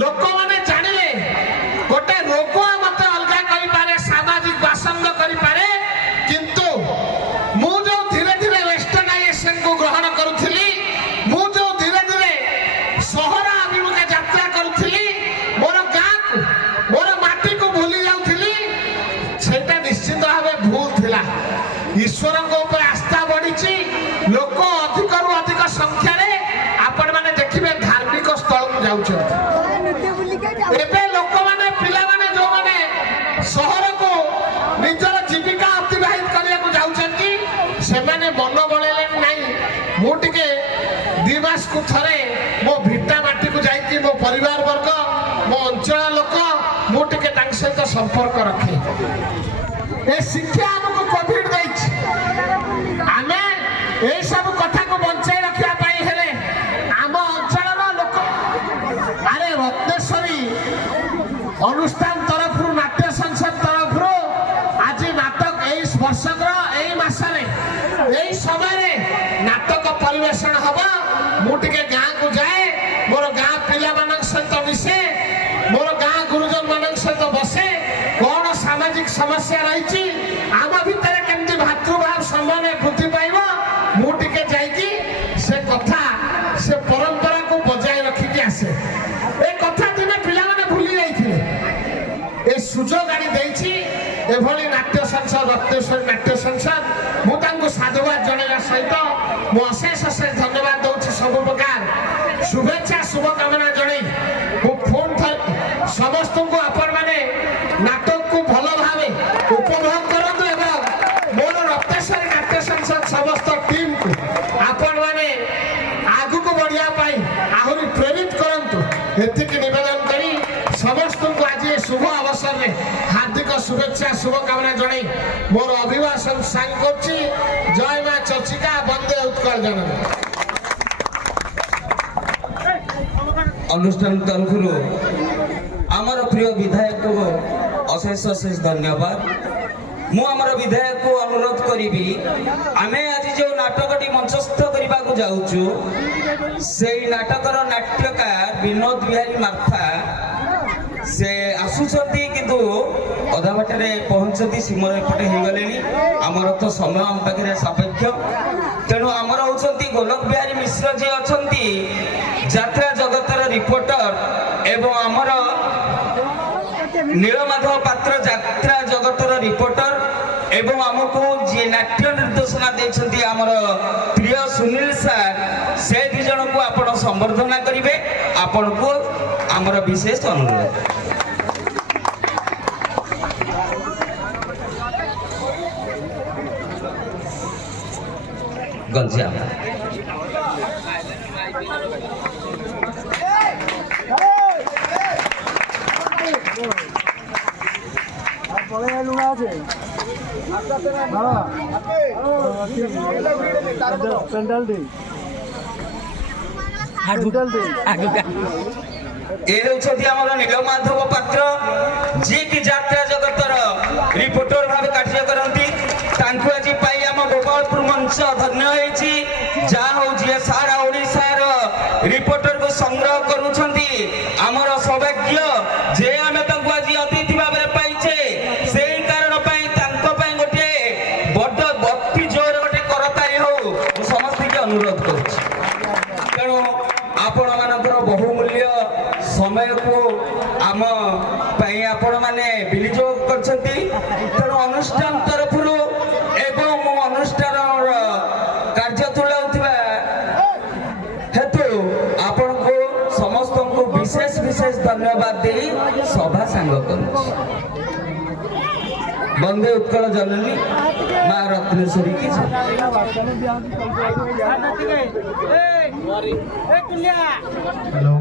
लोक माने जानिले गोटे रोग मत अलगा करि पारे सामाजिक बासंग करि पारे किंतु मु जो धीरे धीरे वेस्टर्नाइजेशन को ग्रहण करूथिली मु जो धीरे धीरे सहर अभिमुखे यात्रा करूथिली मोर गाँ को मोर माटी को भूली जाउथिली सेटा निश्चित भावे भूल थिला। ईश्वर को ऊपर आस्था बढ़ी लोक अधिक रु अधिक संख्या रे आपण माने देखिबे धार्मिक स्थल को जाउछथि एबे लोक माने पिला माने जो माने शहर को निजर जीविका अतिबाहित करिया को जाउछथि से माने मन बळेले नाही मु टिके 2 मास को थरे मो भिटा माटी को जाईती मो परिवार वर्ग मो अंचल लोक मु टिके तांग सहित संपर्क रखे। ए शिक्षा हमको कोविड दैछि आमे ए सब कथा को बंचाई रखिया पाई हेले आम अंचल लोक अरे रत्नेश्वरी अनुष्ठान तरफ नाट्य संसद तरफ आज नाटक वर्षकर यही मासरे यही समय नाटक परिवेषण हम मुझे गाँ को जाए मोर गाँ पिला सहित मिसे मोर गाँ गुरुजन मान सहित बसे कौन सामाजिक समस्या रही आम भितर केमती भातृभाव सम्मान वृद्धि पाइब मुझे जाइकी से कथा से परंपरा को बजाय रखिकी आसे ए कथा दिने पिला माने भूली जाइथिले ए सुजोग आनी देछि एभली नाट्य संसद रत्नेश्वर नाट्य संसद मुझे साधुवाद जनवा सहित मु अशेष अशेष धन्यवाद दूसरी सब प्रकार शुभेच्छा शुभकामना जन फोन समस्त को आपण मैंने नाटक को भल भाव उपभोग करूँ एवं मोर रत्नेश्वर नाट्य संसद समस्त टीम को आपण मैंने आगु को बढ़िया आहरी प्रेरित करूँ एतिक निवेदन करी समस्त को आज ये शुभ अवसर में हार्दिक शुभेच्छा शुभकामना जन मोर अभिभाषण सांग कर जय मां चर्चिका वंदे उत्कल जननी। अनुष्ठान तरफ आमर प्रिय विधायक को अशेष अशेष धन्यवाद। मु आमर विधायक को अनुरोध करी आमे आज जो नाटकटी मंचस्थ करने को जाऊँ से नाटकर नाट्यकार विनोद बिहारी मार्था से आसुचती किंतु अधा बाटे पहुंचती सीमर एपटे हो गले आमर तो समय आम पाखे सापेक्ष तेणु आमर होती गोलक बिहारी मिश्र जी अच्छा यात्रा जगतर रिपोर्टर एवं आमर नीलमाधव पात्र यात्रा जगतर रिपोर्टर एवं आमको जी नाट्य निर्देशना देछंती आमर प्रिय सुनील सार से दि जन को आपण संबर्धना करिवे आपण को आमर विशेष अनुरोध। गंजिया नीलमाधव पात्र जी की यात्रा जगतर रिपोर्टर भाव कार्य करती आज पाई आम गोपालपुर मंच धन्य होती जहा हूँ जी सारा ओडिशार रिपोर्टर को संग्रह करुछंती आमर सौभाग्य जे आमे तांको आज अतिथि भाव में पाइचे से कारण पाई गोटे बड़ बत्ती जोर गोटे करताली हो समस्त के अनुरोध करुछि तेणु आपण मानकर बहुमूल्य समय को आम पाई आपण माने विनियोग करछंती तेणु अनुष्ठान तरफ एवं मो अनुष्ठान कार्य तुलाउथिबा हेतु आपण को समस्त को विशेष विशेष धन्यवाद दे सभा सांग करूँ। वंदे उत्कल जननी मां रत्नेश्वरी की हेलो